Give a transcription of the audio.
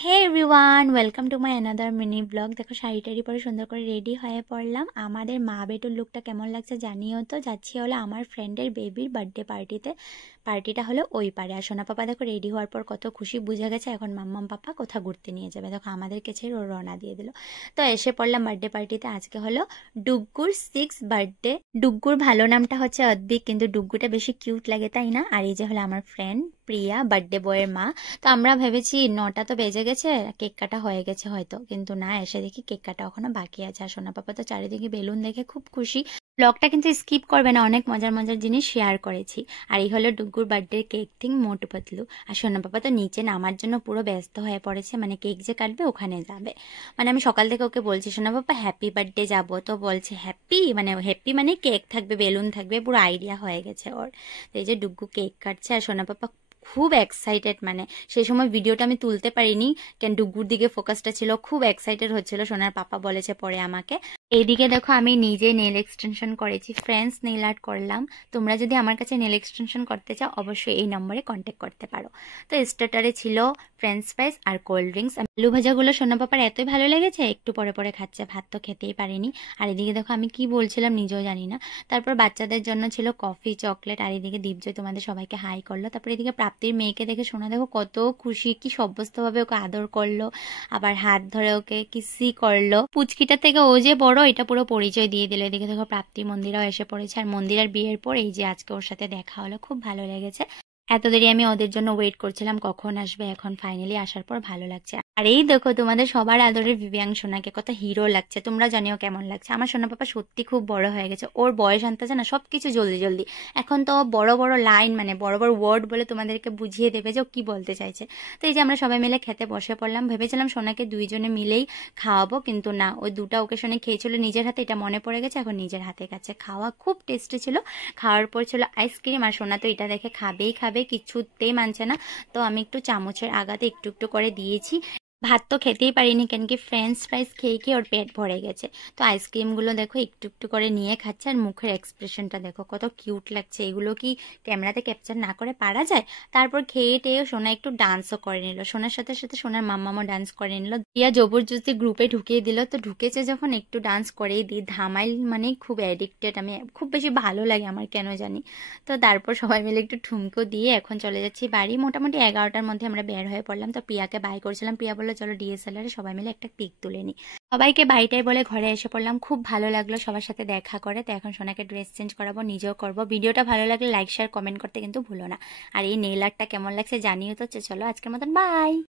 Hey everyone, welcome to my another mini blog. দেখো শাড়ি পরে সুন্দর করে রেডি হয়ে পড়লাম। আমাদের মা বেটুর লুকটা কেমন লাগছে জানিও তো। যাচ্ছি হলো আমার ফ্রেন্ডের বেবির বার্থডে পার্টিতে। পার্টিটা হলো ওই পারে। আর সোনা পাপা দেখো রেডি হওয়ার পর কত খুশি, বুঝে গেছে এখন মাম্মাম পাপা কোথাও ঘুরতে নিয়ে যাবে। দেখো আমাদেরকে ছেড়ে ও রওনা দিয়ে দিল। তো এসে পড়লাম বার্থডে পার্টিতে। আজকে হলো ডুগ্গুর 6th বার্থডে। ডুগ্গুর ভালো নামটা হচ্ছে অদ্বিক, কিন্তু ডুগ্গুটা বেশি কিউট লাগে তাই না। আর এই যে হলো আমার ফ্রেন্ড প্রিয়া, বার্থডে বয়ের মা। তো আমরা ভেবেছি 9টা তো বেজে গেছে, কেক কাটা হয়ে গেছে হয়তো, কিন্তু না, এসে দেখি কেক কাটা এখনো বাকি আছে। আর সোনা পাপা তো চারিদিকে বেলুন দেখে খুব খুশি। ব্লগটা কিন্তু স্কিপ করবে না, অনেক মজার মজার জিনিস শেয়ার করেছি। আর এই হলো ডুগ্গুর birthday cake thing Motu Patlu. আর সোনা পাপা তো নিচে নামার জন্য পুরো ব্যস্ত হয়ে পড়েছে, মানে কেক যে কাটবে ওখানে যাবে। মানে আমি সকাল থেকে ওকে বলছি সোনা পাপা হ্যাপি বার্থডে যাবো, তো বলছে হ্যাপি মানে কেক থাকবে, বেলুন থাকবে, পুরো আইডিয়া হয়ে গেছে ওর। তো এই যে ডুগ্গু কেক কাটছে আর সোনা পাপা খুব এক্সাইটেড। মানে সেই সময় ভিডিওটা আমি তুলতে পারিনি, কেন ডুগ্গুর দিকে ফোকাসটা ছিল, খুব এক্সাইটেড হচ্ছিল। সোনার পাপা বলেছে পরে আমাকে। এইদিকে দেখো আমি নিজে নেল এক্সটেনশন করেছি, ফ্রেন্ডস নেল আর্ট করলাম। তোমরা যদি আমার কাছে নেল এক্সটেনশন করতে চাও অবশ্যই এই নম্বরে কন্ট্যাক্ট করতে পারো। তো স্টার্টারে ছিল ফ্রেঞ্চ ফ্রাইস আর কোল্ড ড্রিঙ্কস। আলু ভাজাগুলো সোনা পাপার এতই ভালো লেগেছে একটু পরে পরে খাচ্ছে, ভাত তো খেতেই পারেনি। আর এদিকে দেখো আমি কি বলছিলাম নিজেও জানি না। তারপর বাচ্চাদের জন্য ছিল কফি, চকলেট। আর এদিকে দীপজয় তোমাদের সবাইকে হাই করলো। তারপর এদিকে প্রাপ্তির মেয়েকে দেখে সোনা দেখো কত খুশি, কি সব্যস্তভাবে ওকে আদর করলো, আবার হাত ধরে ওকে কিসি করলো। পুচকিটা থেকে ও যে বড় এটা পুরো পরিচয় দিয়ে দিল। এদিকে দেখো প্রাপ্তি মন্দিরাও এসে পড়েছে। আর মন্দিরার বিয়ের পর এই যে আজকে ওর সাথে দেখা হলো, খুব ভালো লেগেছে। এত দেরি আমি ওদের জন্য ওয়েট করছিলাম কখন আসবে, এখন ফাইনালি আসার পর ভালো লাগছে। আর এই দেখো তোমাদের সবার আদরের ভিভিয়াং সোনাকে কত হিরো লাগছে, তোমরা জানিও কেমন লাগছে। আমার সোনা পাপা সত্যি খুব বড় হয়ে গেছে, ওর বয়স আনতেছে না সবকিছু জলদি জলদি। এখন তো বড় বড় লাইন, মানে বড় বড় ওয়ার্ড বলে তোমাদেরকে বুঝিয়ে দেবে যে ও কি বলতে চাইছে। তো এই যে আমরা সবাই মিলে খেতে বসে পড়লাম। ভেবেছিলাম সোনাকে দুইজনে মিলেই খাওয়াবো, কিন্তু না, ওই দুটা ওকেশনে খেয়েছিল নিজের হাতে, এটা মনে পড়ে গেছে এখন নিজের হাতে খাচ্ছে। খাওয়া খুব টেস্টি ছিল। খাওয়ার পর ছিল আইসক্রিম। আর সোনা তো এটা দেখে খাবেই খাবে, কিছুতেই মানছে না। তো আমি একটু চামচের আগাতে একটু একটু করে দিয়েছি। ভাত তো খেতেই পারিনি, কেন কি ফ্রেঞ্চ ফ্রাইস খেয়ে খেয়ে ওর পেট ভরে গেছে। তো আইসক্রিমগুলো দেখো একটু একটু করে নিয়ে খাচ্ছে। আর মুখের এক্সপ্রেশনটা দেখো কত কিউট লাগছে। এগুলো কি ক্যামেরাতে ক্যাপচার না করে পারা যায়? তারপর খেয়ে টেয়ে সোনা একটু ডান্সও করে নিল, সোনার সাথে সাথে সোনার মাম্মামও ডান্স করে নিল। দিয়া জবরদস্তি গ্রুপে ঢুকিয়ে দিল। তো ঢুকেছে যখন একটু ডান্স করেই দিই। ধামাইল মানে খুব অ্যাডিক্টেড আমি, খুব বেশি ভালো লাগে আমার কেন জানি। তো তারপর সবাই মিলে একটু ঠুমকো দিয়ে এখন চলে যাচ্ছি বাড়ি। মোটামুটি 11টার মধ্যে আমরা বের হয়ে পড়লাম। তো প্রিয়াকে বাই করছিলাম, প্রিয়া বললো চলো ডিএসএলআর সবাই মিলে একটা পিক তুলে নিই। সবাইকে বাইটাই বলে ঘরে এসে পড়লাম। খুব ভালো লাগলো সবার সাথে দেখা করে। তো এখন সোনাকে ড্রেস চেঞ্জ করাবো, নিজেও করবো। ভিডিওটা ভালো লাগলে লাইক শেয়ার কমেন্ট করতে কিন্তু ভুলো না। আর এই নেইল আর্টটা কেমন লাগছে জানিও তো। চলো আজকের মতন বাই।